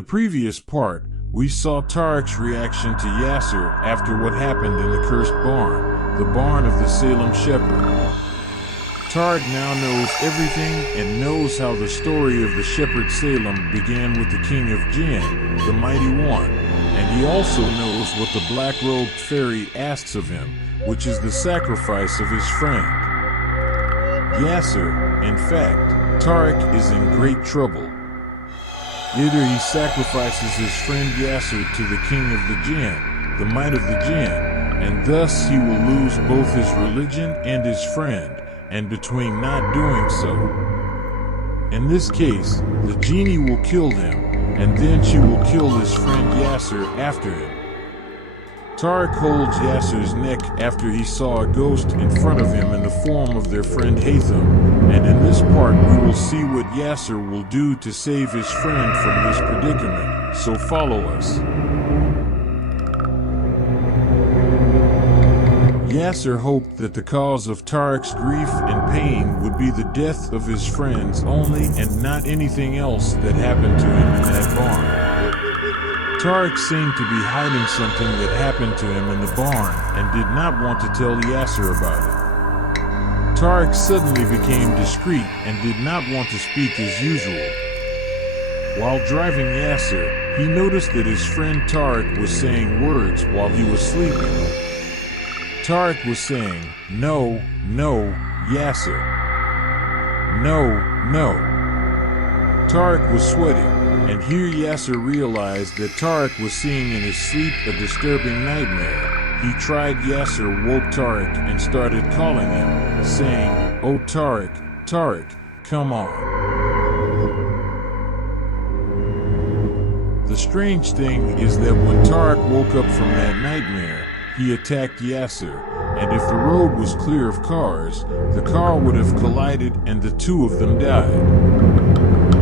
the previous part, we saw Tariq's reaction to Yasser after what happened in the cursed barn, the barn of the Salem shepherd. Tariq now knows everything and knows how the story of the shepherd Salem began with the king of Jinn, the mighty one, and he also knows what the black-robed fairy asks of him, which is the sacrifice of his friend. Yasser, in fact, Tariq is in great trouble. Either he sacrifices his friend Yasser to the king of the Jinn, the might of the Jinn, and thus he will lose both his religion and his friend, and between not doing so. In this case, the genie will kill him, and then she will kill his friend Yasser after him. Tariq holds Yasser's neck after he saw a ghost in front of him in the form of their friend Haytham, and in this part we will see what Yasser will do to save his friend from this predicament, so follow us. Yasser hoped that the cause of Tariq's grief and pain would be the death of his friends only and not anything else that happened to him in that barn. Tariq seemed to be hiding something that happened to him in the barn and did not want to tell Yasser about it. Tariq suddenly became discreet and did not want to speak as usual. While driving Yasser, he noticed that his friend Tariq was saying words while he was sleeping. Tariq was saying, "No, no, Yasser. No, no." Tariq was sweating, and here Yasser realized that Tariq was seeing in his sleep a disturbing nightmare. He tried Yasser, woke Tariq, and started calling him, saying, "Oh Tariq, Tariq, come on." The strange thing is that when Tariq woke up from that nightmare, he attacked Yasser, and if the road was clear of cars, the car would have collided and the two of them died.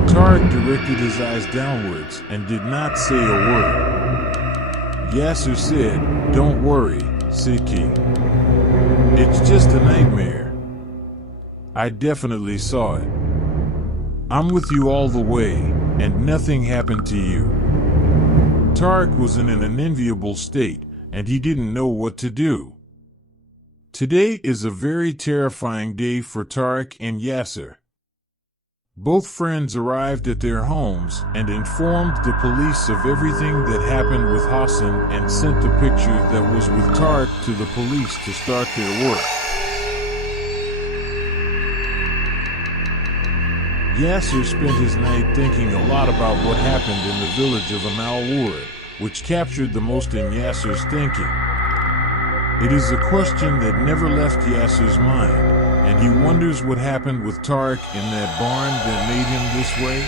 Tariq directed his eyes downwards and did not say a word. Yasser said, "Don't worry, Siki. It's just a nightmare. I definitely saw it. I'm with you all the way, and nothing happened to you." Tariq was in an unenviable state, and he didn't know what to do. Today is a very terrifying day for Tariq and Yasser. Both friends arrived at their homes and informed the police of everything that happened with Hassan and sent the picture that was with Tariq to the police to start their work. Yasser spent his night thinking a lot about what happened in the village of Amal Ward, which captured the most in Yasser's thinking. It is a question that never left Yasser's mind, and he wonders what happened with Tariq in that barn that made him this way.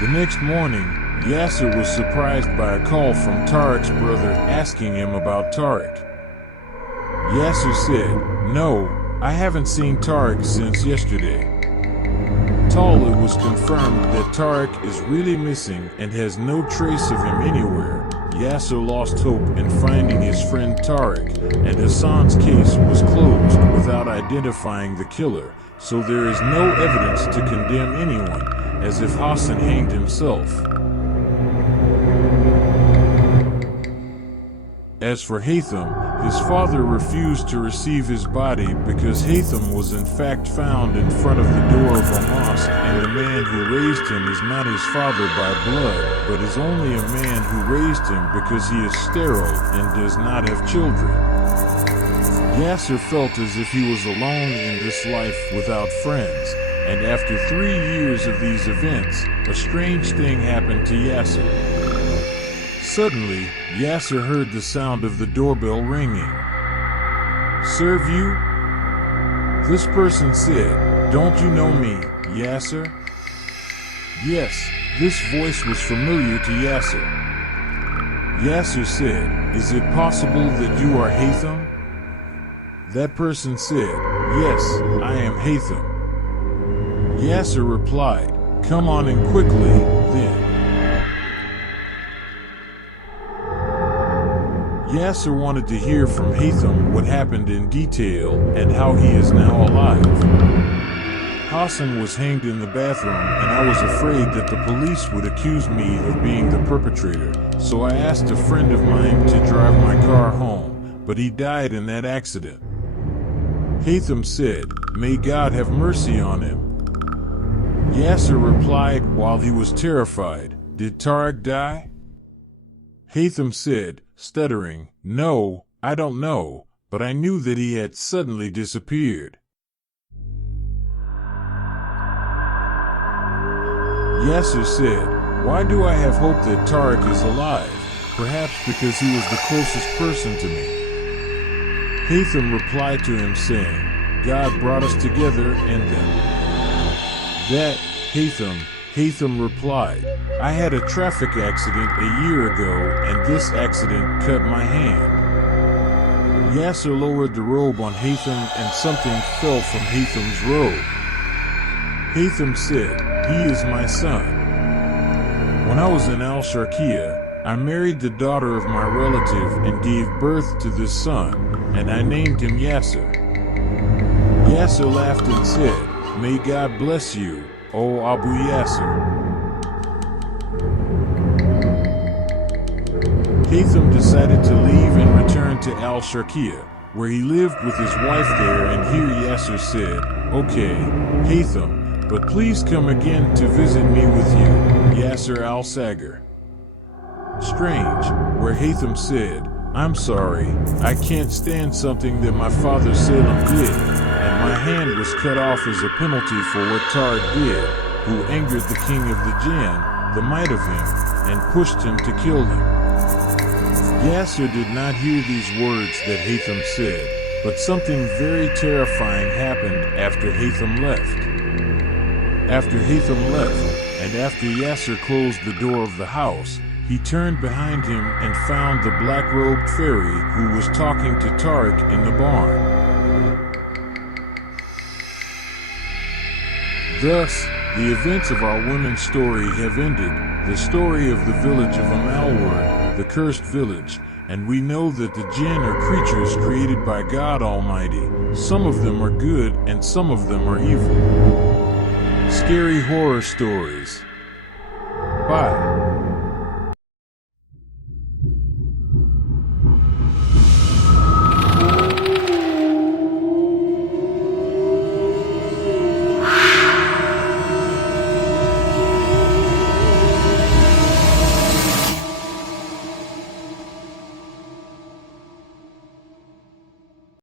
The next morning, Yasser was surprised by a call from Tariq's brother asking him about Tariq. Yasser said, "No, I haven't seen Tariq since yesterday." It was confirmed that Tariq is really missing and has no trace of him anywhere. Yasser lost hope in finding his friend Tariq, and Hassan's case was closed without identifying the killer, so there is no evidence to condemn anyone, as if Hassan hanged himself. As for Haytham, his father refused to receive his body because Haytham was in fact found in front of the door of a mosque, and the man who raised him is not his father by blood, but is only a man who raised him because he is sterile and does not have children. Yasser felt as if he was alone in this life without friends, and after 3 years of these events, a strange thing happened to Yasser. Suddenly, Yasser heard the sound of the doorbell ringing. "Serve you?" This person said, "Don't you know me, Yasser?" Yes, this voice was familiar to Yasser. Yasser said, "Is it possible that you are Haytham?" That person said, "Yes, I am Haytham." Yasser replied, "Come on in quickly, then." Yasser wanted to hear from Haytham what happened in detail and how he is now alive. Hassan was hanged in the bathroom, and I was afraid that the police would accuse me of being the perpetrator, so I asked a friend of mine to drive my car home, but he died in that accident. Haytham said, "May God have mercy on him." Yasser replied while he was terrified, "Did Tariq die?" Haytham said, stuttering, "No, I don't know, but I knew that he had suddenly disappeared." Yasser said, "Why do I have hope that Tariq is alive? Perhaps because he was the closest person to me." Haytham replied to him saying, "God brought us together and then." "That, Haytham replied, "I had a traffic accident a year ago and this accident cut my hand." Yasser lowered the robe on Haytham and something fell from Haytham's robe. Haytham said, "He is my son. When I was in Al-Sharqiya, I married the daughter of my relative and gave birth to this son, and I named him Yasser." Yasser laughed and said, "May God bless you, O Abu Yasser." Haytham decided to leave and return to Al-Sharqiya, where he lived with his wife there, and here Yasser said, "Okay, Haytham, but please come again to visit me with you, Yasser al-Sagar." Strange, where Haytham said, "I'm sorry, I can't stand something that my father Salem did, and my hand was cut off as a penalty for what Tariq did, who angered the king of the Jinn, the might of him, and pushed him to kill him." Yasser did not hear these words that Haytham said, but something very terrifying happened after Haytham left. After Haytham left, and after Yasser closed the door of the house, he turned behind him and found the black-robed fairy who was talking to Tariq in the barn. Thus, the events of our women's story have ended, the story of the village of Amalward, the cursed village, and we know that the jinn are creatures created by God Almighty. Some of them are good and some of them are evil. Scary horror stories. Bye.